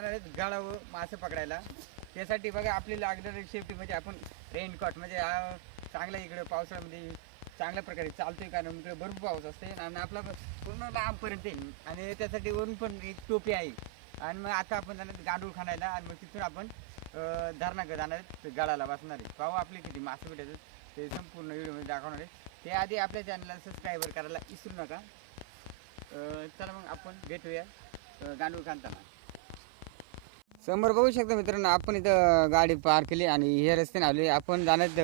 जाणार आहेत मासे पकडायला. त्यासाठी बघा आपली लागणारी सेफ्टी म्हणजे आपण रेनकोट म्हणजे हा चांगला इकडे पावसाळ्यामध्ये चांगल्या प्रकारे चालतोय कारण इकडे भरपूर पाऊस असते आणि आपला पूर्ण लांबपर्यंत येईल. आणि त्यासाठी वरून पण एक टोपी आहे. आणि मग आता आपण जाणार गांडूळ खाणायला आणि मग तिथून आपण धरणा धरणाकडे जाणार आहेत. गाळाला बसणार आहे पाहू आपले किती मासे भेटायचं ते संपूर्ण व्हिडिओमध्ये दाखवणार आहे. त्याआधी आपल्या चॅनलला सबस्क्राईबर करायला विसरू नका. चला मग आपण भेटूया गांडूळ खाताना समोर बघू शकता मित्रांनो आपण इथं गाडी पार केली आणि हे रस्त्याने आलो आपण जाण्यात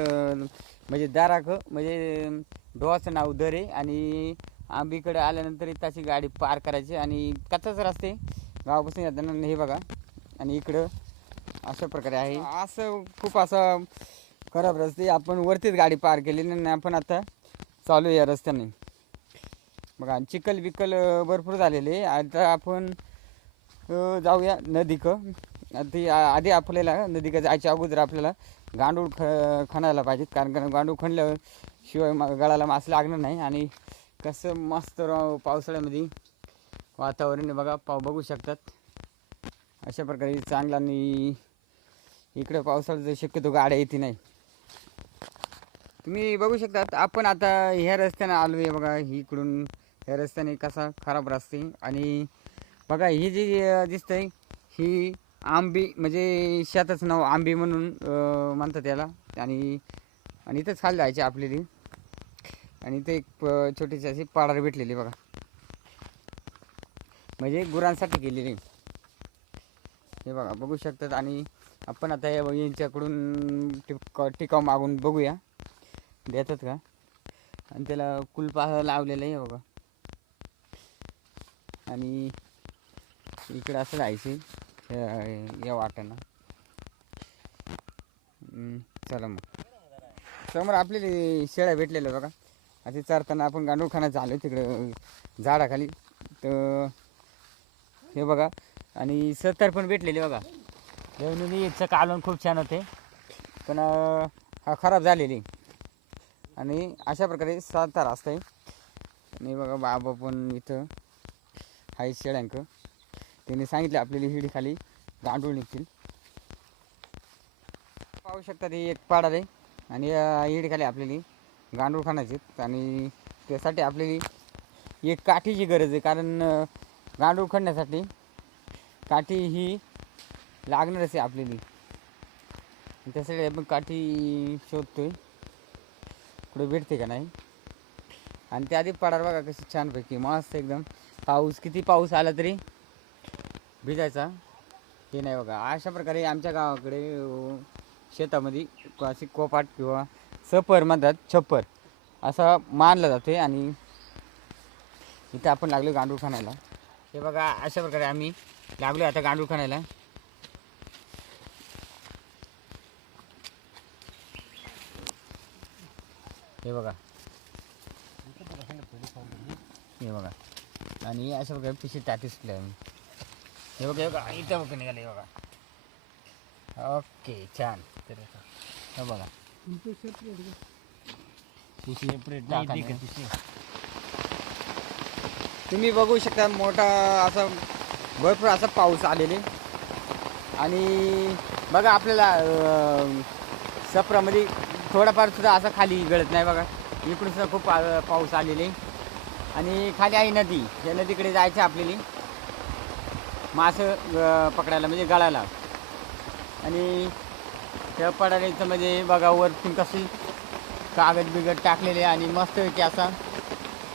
म्हणजे दाराख म्हणजे डोहाचं नाव दरे आणि आंबीकडे आल्यानंतर त्याची गाडी पार करायची आणि कथाच रस्ते गावापासून येताना हे बघा आणि इकडं अशा प्रकारे आहे. असं खूप असं खराब रस्ते आपण वरतीच गाडी पार केली आणि आपण आता चालू आहे या रस्त्याने. बघा आणि चिखल बिकल भरपूर झालेले आता आपण जाऊया नदीकं. ती आ- आधी आपल्याला नदीक जायच्या अगोदर आपल्याला गांडूळ ख खणायला पाहिजेत. कारण कारण गांडूळ खणल्यावर शिवाय गळाला मास लागणार नाही. आणि कसं मस्त राव पावसाळ्यामध्ये वातावरण बघा. पाव बघू शकतात. अशा प्रकारे चांगला आणि इकडं पावसाळ्याचं शक्यतो गाड्या येते नाही. तुम्ही बघू शकतात. आपण आता ह्या रस्त्याने आलो आहे बघा. इकडून ह्या रस्त्याने कसा खराब रस्ते. आणि बघा ही जी अं, दिसतंय ही आंबी म्हणजे शेताचं नाव आंबी म्हणून म्हणतात त्याला आणि आणि इथंच खाली जायची आपलेली आणि इथे एक प- छोटीशी अशी पाडार भेटलेली बघा. म्हणजे गुरांसाठी केलेली. हे बघा बघू शकतात. आणि आपण आता या यांच्याकडून टिक टिकाव मागून बघूया. देतात का? आणि त्याला कुलपा लावलेलं आहे बघा. आणि इकडं असं जायचे या वाट्यानं चला मग. समोर आपले शेळ्या भेटलेल्या बघा. आता चरताना आपण गांडूळखाना झालो तिकडं झाडाखाली. तर हे बघा. आणि सत्तर पण भेटलेले बघा. याचं कालवण खूप छान होते. पण हा खराब झालेली. आणि अशा प्रकारे सत्तर असतं आहे. आणि बघा बाबा पण इथं. आहे शेळ्यांक. त्यांनी सांगितलं आपल्याला हिडी खाली गांडूळ निघतील. पाहू शकता ते एक पाडा आहे आणि या खाली आपल्याला गांडूळ खाण्याची आणि त्यासाठी आपल्याली एक काठीची गरज आहे. कारण गांडूळ खणण्यासाठी काठी ही लागणारच आहे आपल्याला. त्यासाठी आपण काठी शोधतोय. कुठे भेटते का नाही? आणि त्या आधी पडार बघा कशी छानपैकी मस्त एकदम. पाऊस किती पाऊस आला तरी भिजायचा. हे नाही बघा. अशा प्रकारे आमच्या गावाकडे शेतामध्ये अशी कोपाट किंवा सपर म्हणतात छप्पर असा मानला जाते आणि इथं आपण लागलो गांडूळ खाण्याला हे बघा अशा प्रकारे आम्ही लागलो आता गांडूळ खाण्याला हे बघा. हे बघा. आणि अशा प्रकारे पिशी टाकी सुटले आम्ही. हे बघा हे बघा इथं बघा निघाले हे बघा. ओके छान. तर हे बघा. तुम्ही बघू शकता मोठा असा भरपूर असा पाऊस आलेले. आणि बघा आपल्याला सप्रामध्ये थोडाफार सुद्धा असा खाली गळत नाही बघा. इकडून सुद्धा खूप पाऊस आलेले. आणि खाली आहे नदी. या नदीकडे जायचं आपल्याला. मासं पकडायला म्हणजे गळायला. आणि त्या पडायचं म्हणजे बघा वरतून कशी कागद बिगद टाकलेले आणि मस्त की असा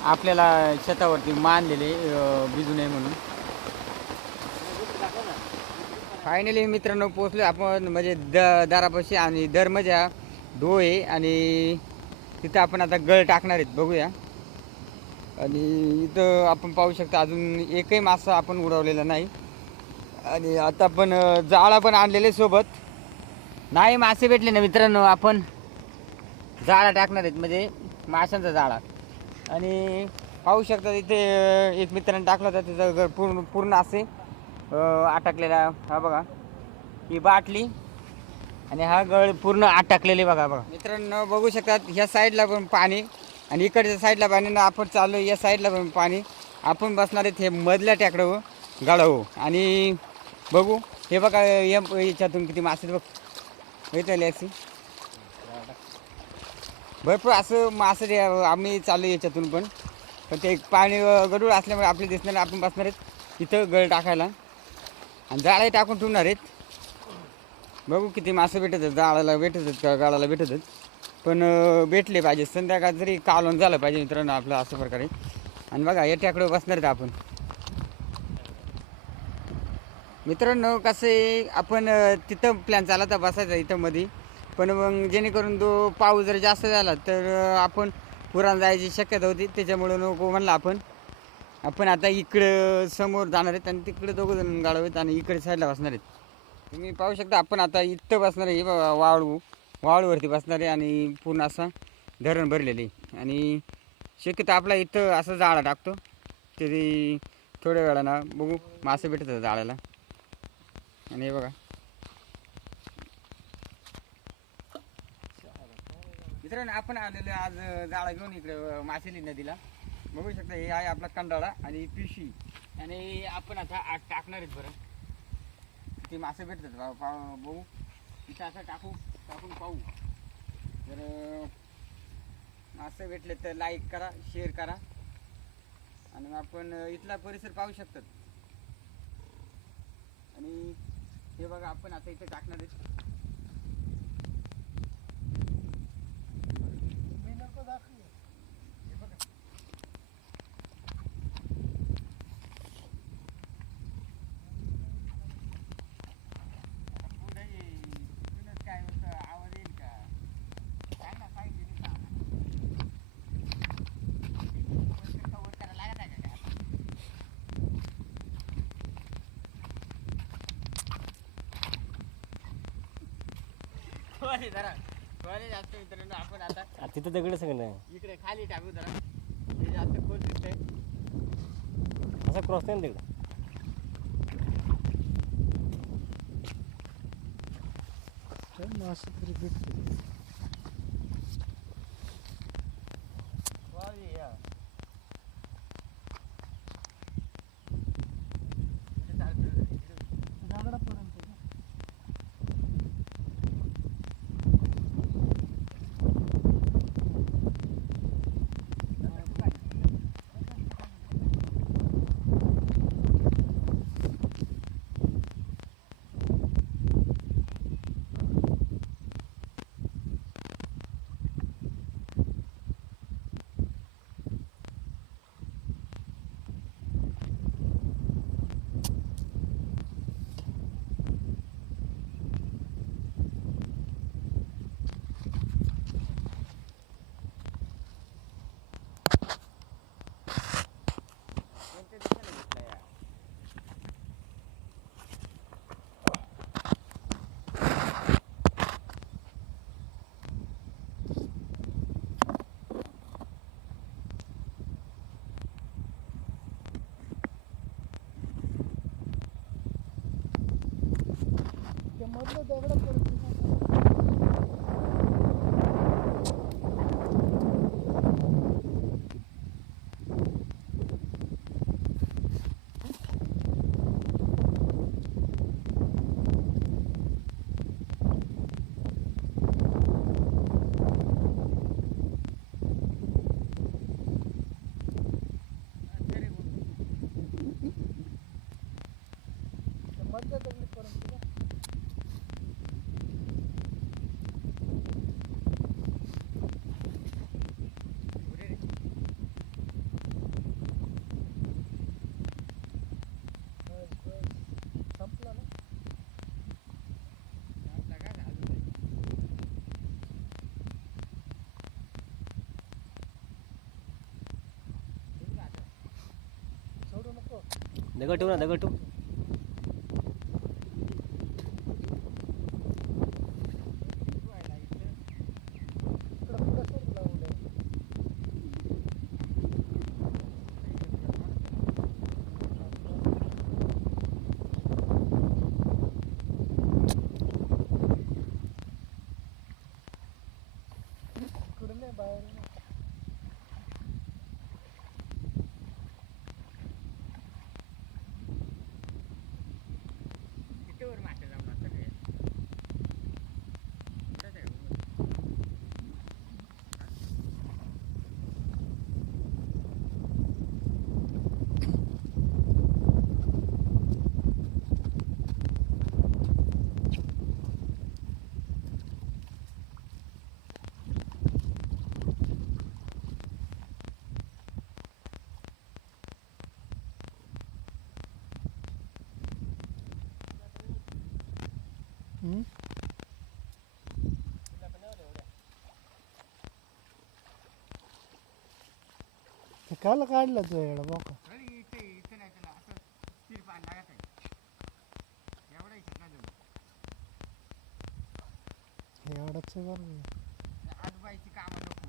आपल्याला शेतावरती मानलेले अं, भिजू नये म्हणून. फायनली मित्रांनो पोचलो आपण म्हणजे द दारापाशी आणि दर म्हणजे आहे आणि तिथं आपण आता गळ टाकणार आहेत बघूया. आणि इथं आपण पाहू शकता अजून एकही मासा आपण उडवलेला नाही. आणि आता पण जाळा पण आणलेले सोबत. नाही मासे भेटले ना मित्रांनो आपण जाळा टाकणार आहेत म्हणजे माशांचा जाळा. आणि पाहू शकता इथे एक मित्राने टाकला होता त्याचं घर पूर्ण पूर्ण असे आटकलेला अटकलेला हा बघा ही बाटली. आणि हा गळ पूर्ण अटकलेले बघा बघा. मित्रांनो बघू शकतात ह्या साईडला पण पाणी आणि इकडच्या साईडला पाणी ना आपण चाललो या साईडला पण पाणी. आपण बसणार आहेत हे मधल्या टाकडं गळावं आणि बघू. हे बघा या याच्यातून किती मासे बघ. येत आले असे भरपूर असं मासे आम्ही चालू आहे याच्यातून पण. पण ते पाणी गडूळ असल्यामुळे आपले दिसणार आपण बसणार आहेत. इथं गळ टाकायला. आणि जाळही टाकून ठेवणार आहेत. बघू किती मासे भेटत आहेत. जाळाला भेटत आहेत का गाळाला भेटत आहेत. पण भेटले पाहिजे. संध्याकाळ जरी कालवण झालं पाहिजे मित्रांनो आपलं असं प्रकारे. आणि बघा या ट्याकडे बसणार आहेत आपण. मित्रांनो कसं आहे आपण तिथं प्लॅन चालला तर बसायचा इथं मध्ये पण मग जेणेकरून तो पाऊस जर जास्त झाला तर आपण पुराण जायची शक्यता होती. त्याच्यामुळं नको म्हणलं आपण. आपण आता इकडं समोर जाणार आहेत आणि तिकडे दोघं जण गाडव आहेत आणि इकडे साईडला बसणार आहेत. तुम्ही पाहू शकता आपण आता इथं बसणार आहे. हे वाळू. वाळूवरती बसणार आहे आणि पूर्ण असा धरण भरलेले आणि शक्यतो आपला इथं असं जाळा टाकतो. तरी थोड्या वेळानं बघू मासे भेटतात जाळ्याला. आणि हे बघा. मित्रांनो आपण आलेलो आज जाळा घेऊन इकडे मासेली नदीला. बघू शकता हे आहे आपला कंडाळा आणि पिशी आणि आपण आता आत टाकणार आहेत बरं. ते मासे भेटतात बा- बघू. इथं असं टाकू टाकून पाहू. जर मासे भेटले तर लाईक करा शेअर करा. आणि मग आपण इथला परिसर पाहू शकतात. आणि हे बघा आपण आता इथे टाकणार आहेत हे बघा. पुढे ये. तिथूनच काय होतं, आवाज येईल का? सांग ना, सांगितलं नाही का? कोणतं cover करायला लागत आहे का काय? कोणी जरा कोणी जास्त मित्रांनो आपण आता तिथं दगड सगळं नाही. इकडे खाली टाकू जरा. हे जास्त खोल दिसतंय. असा क्रॉस नाही ना तिकडं? Sorry, yeah. इथे चालतं, इकडे. कोणत्या दिशेला घेतला या? तिकडे दगड पडतो good. पुढे रे. आपला काय झालं नाही. ठीक आहे आता. दगड ठेवू ना दगड ठेवू. हम्म? ते काल काढला तो येडा बोका अरे इथे इथे नाही त्याला असं स्थिर पाणी लागत आहे एवढा इच्छा नाही देऊ. हे एवढंच बरं आजूबाईची कामं नको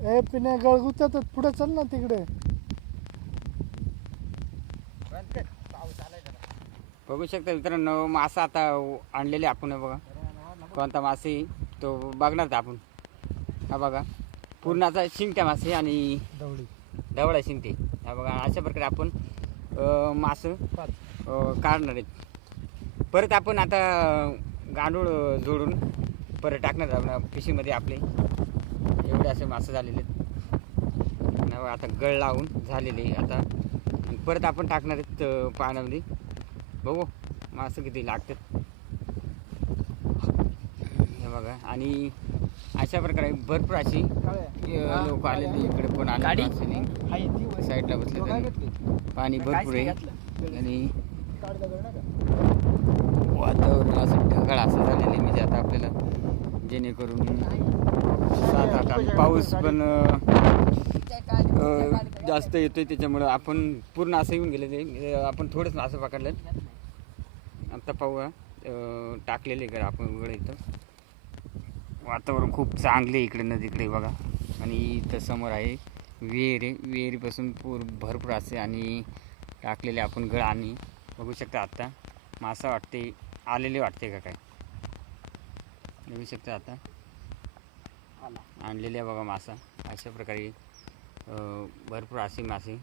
ए पिण्या गळगुतात पुढे चल ना तिकडे. बघू शकता मित्रांनो मासा आता आणलेले आपण बघा. कोणता मासे तो बघणार आपण? हा बघा. पूर्ण आता शिंगट्या मासे आणि दवडी डवळा शिंगटे. हा बघा अशा प्रकारे आपण मासं काढणार आहेत. परत आपण आता गांडूळ जोडून परत टाकणार आहोत पिशीमध्ये आपले. एवढे असे मासे झालेले आहेत. आता गळ लावून झालेले आता परत आपण टाकणार आहेत पाण्यामध्ये बघू मासं किती लागतात. हे बघा आणि अशा प्रकारे भरपूर अशी लोक आलेली इकडे पण आले साईडला बसले. पाणी भरपूर आहे. आणि वातावरण असं ढगाळ असं झालेलं आहे म्हणजे आता आपल्याला जेणेकरून पाऊस पण जास्त येतोय त्याच्यामुळं. आपण पूर्ण असं येऊन गेलेले. आपण थोडंच असं पकडलं. आता पाहू अं, टाकलेले घर आपण उघड इथं. वातावरण खूप चांगले आहे इकडे नदीकडे बघा. आणि इथं समोर आहे विहीर. आहे विहिरीपासून पूर भरपूर असे आणि टाकलेले आपण गळ आणि बघू शकता आत्ता मासा वाटते आलेले वाटते का काय? बघू शकता आता. आणलेले आहे बघा मासा. अशा प्रकारे भरपूर असे मासे.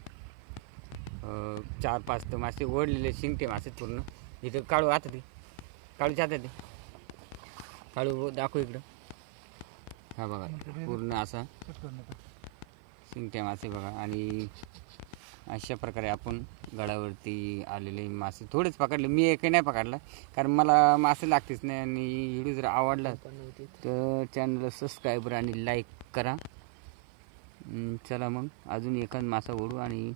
चार पाच तर मासे ओढलेले शिंगटे मासे पूर्ण. इथं काळू आता ते. काळूच्या आता ते. काळू दाखवू इकडं. हा बघा पूर्ण असा शिंगटे मासे बघा. आणि अशा प्रकारे आपण गडावरती आलेले मासे. थोडेच पकडले. मी एकही नाही पकडला. कारण मला मासे लागतेच नाही आणि व्हिडिओ जर आवडला तर चॅनलला सबस्क्राईबर आणि लाईक करा. चला मग. अजून एखाद मासा ओढू आणि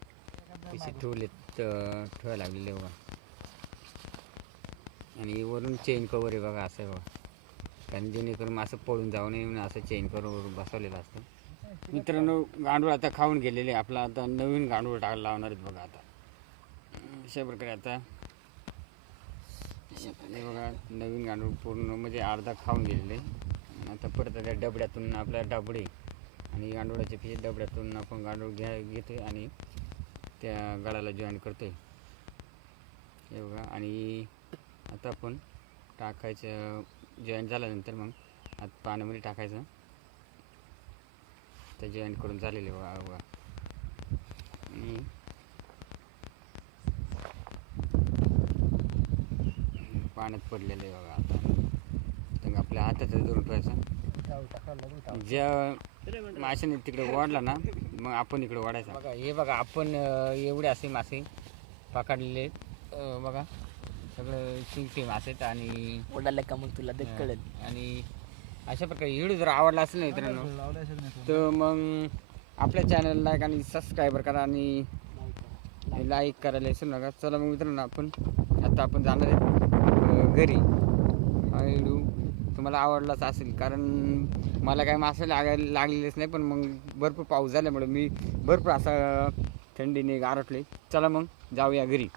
पैसे ठेवलेत ठेवा ठेवायला लागलेले बघा. आणि वरून चेन कवर आहे बघा असं आहे बघा. कारण जेणेकरून मासं पळून जाऊ नये म्हणून असं चेन कवर बसवलेलं असतं. मित्रांनो गांडूळ आता खाऊन गेलेले. आपला आता नवीन गांडूळ टाकायला लावणार आहेत बघा आता. अशा प्रकारे आता. हे बघा नवीन गांडूळ पूर्ण म्हणजे अर्धा खाऊन गेलेले आणि आता परत त्या डबड्यातून आपल्या डबडे आणि गांडुळाच्या पिशे डबड्यातून आपण गांडूळ घ्या घेतोय आणि त्या गळाला जॉईन करतोय. हे बघा आणि आता आपण टाकायचं जॉईन झाल्यानंतर मग आता पाण्यामध्ये टाकायचं. तर जॉईन करून झालेले बघा बघा. आणि पाण्यात पडलेलं आहे बघा आता. तर आपल्या हातात धरून ठेवायचं. ज्या माशाने तिकडे वाढला ना मग आपण इकडे वाढायचा बघा हे बघा आपण एवढे असे मासे पकडलेले बघा. सगळं शिंगटे मासे आहेत आणि ओढायला का मग तुला? ते अं, कळेल. आणि अशा प्रकारे व्हिडिओ जर आवडला असेल ना मित्रांनो तर मग आपल्या चॅनल लाईक आणि सबस्क्राईबर करा आणि लाईक करायला विसरू नका. चला मग मित्रांनो आपण आता आपण जाणार आहे. घरी. हा व्हिडिओ तुम्हाला आवडलाच असेल. कारण मला काय मासे लागायला लागलेलेच नाही पण मग भरपूर पाऊस झाल्यामुळे मी भरपूर असा थंडीने गारटले चला मग जाऊया घरी.